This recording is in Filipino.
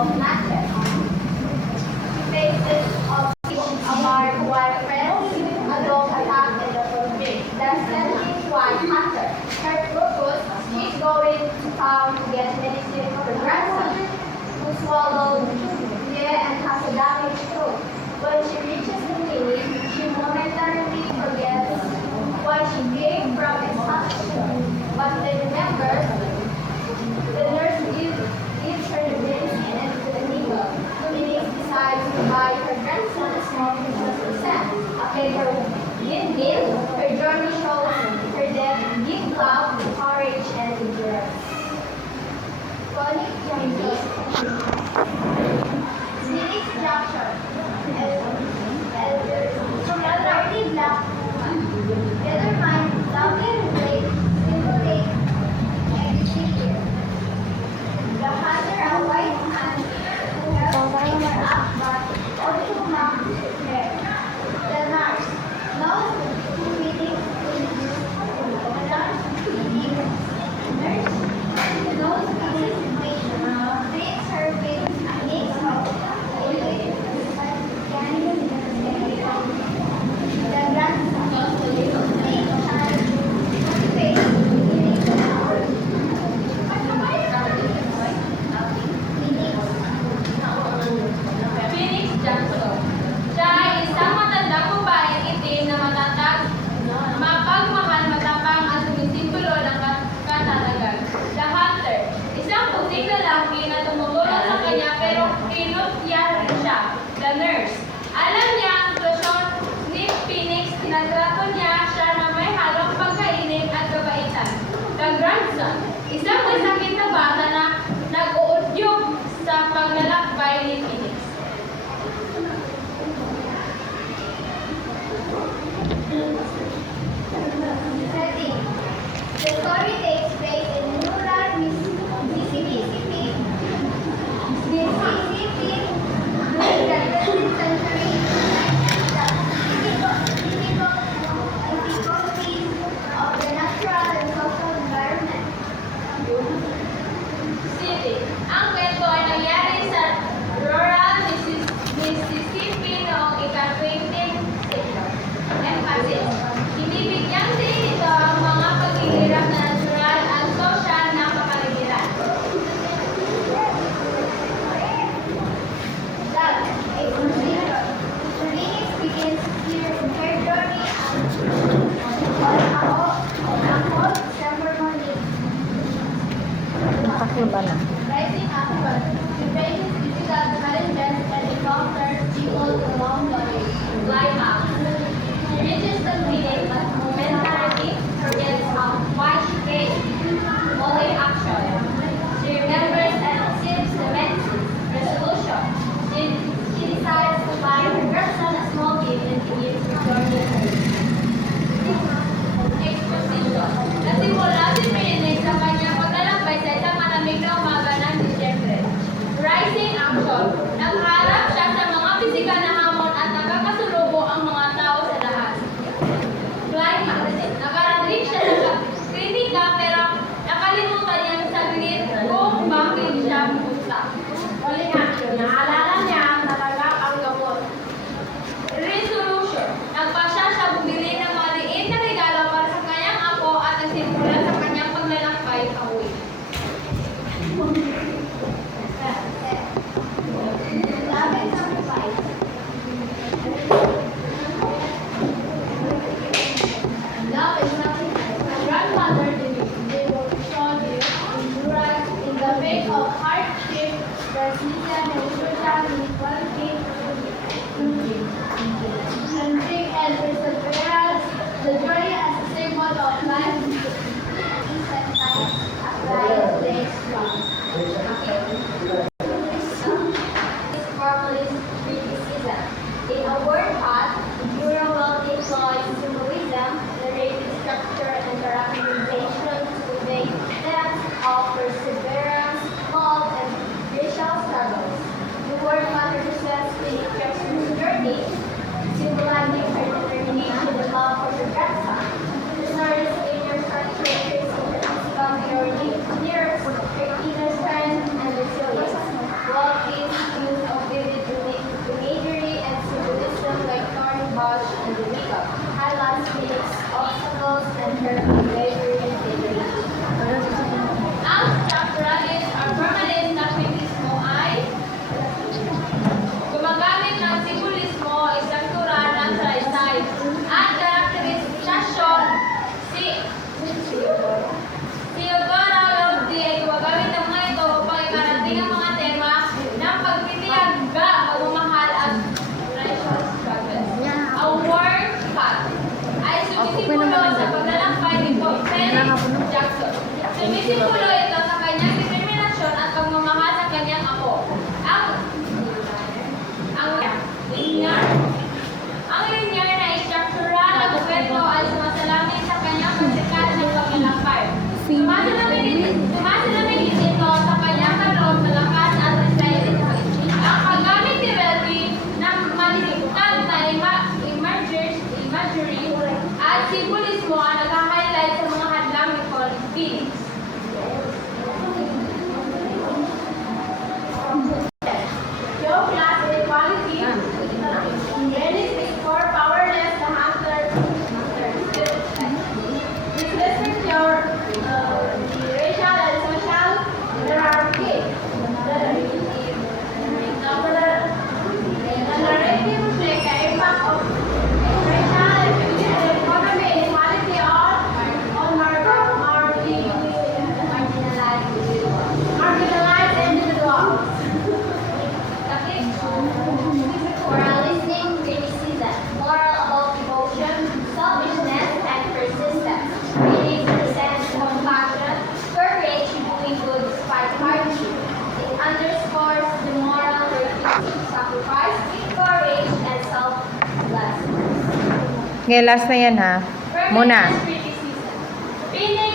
of matches. She faces a barbed wire fence, a dog attack, and a conflict. The 17th hunter. Her purpose, she's going to town to get medicine for her grandson, who swallowed and has a damaged throat. When she reaches the clinic, she momentarily forgets what she gave from exhaustion. But then remembers, the nurse gives her the medicine and the needle. Phoenix decides to buy her grandson a small Christmas present. Okay, her win-win, her journey shows her depth, deep love, courage, and endurance. Connie Jones. Phoenix Jackson. Elderly black woman. Other mind, lovely relate, simulate, and secure. The hunter, a white man, who has taken up but also not there. The nurse, knows who Phoenix is. The nurse, knows Phoenix situation, treats her with a mix of the grandson, Phoenix Jackson. Siya ay isang matandang babaeng itim na matatag, mapagmahal, matapang at sumisimbolo ng katatagan. The Hunter. Isang puting lalaki na tumutulong sa kanya pero kinutya rin siya. The Nurse. Alam niya ang sitwasyon ni Phoenix, tinatrato niya siya na may halong pagkainit at kabaitan. The Grandson. Isang masakit na bata na nag-uudyok sa paglalakbay ni Phoenix. Setting. The story takes place in rural Mississippi during the 13th century. Difficulties of the natural and social environment. City. Ang kwento ay nangyari sa rural Mississippi noong ika-20th century. Emphasis. Binibigyang din ito ang mga paghihirap na natural at social na kapaligiran. That a procedure. Phoenix begins here in her journey on a cold December morning. Rising upward, she faces difficult challenges and encounters people along the way. Climax. She reaches the clinic but momentarily forgets why she came. Only action. She remembers and receives the medicine. Resolution. She decides to buy her grandson a small gift and begins her journey home. Exposition. Nasimula si Phoenix sa kanyang paglalakbay sa isang malamig na umaga ng Disyembre. Rising action. Nagharap siya sa mga pisikal na hamon at nakakasulubong ang mga tao sa lahat. Climax. Nakarating siya sa klinika pero nakalimutan niyang saglit kung bakit siya pumunta. Uling action. Naalala niya ang talaga ang gamot. Resolution. Nagpasya siya bumili ng maliit na regalo para sa kanyang apo at nagsimula sa kanyang paglalakbay pauwi. Labing sacrifice. Love is sacrifice. My grandmother showed you in the face of hardship, the season and social inequality, and perseverance, the journey as a symbol of life, peace and time, applies today's strong. Formalist criticism. In a word path, Bureau employs symbolism, narrative structure, and characterization to convey depth of perseverance, love, and racial struggles. The word path Okay, last na yan ha. Muna. Criticism. Feeling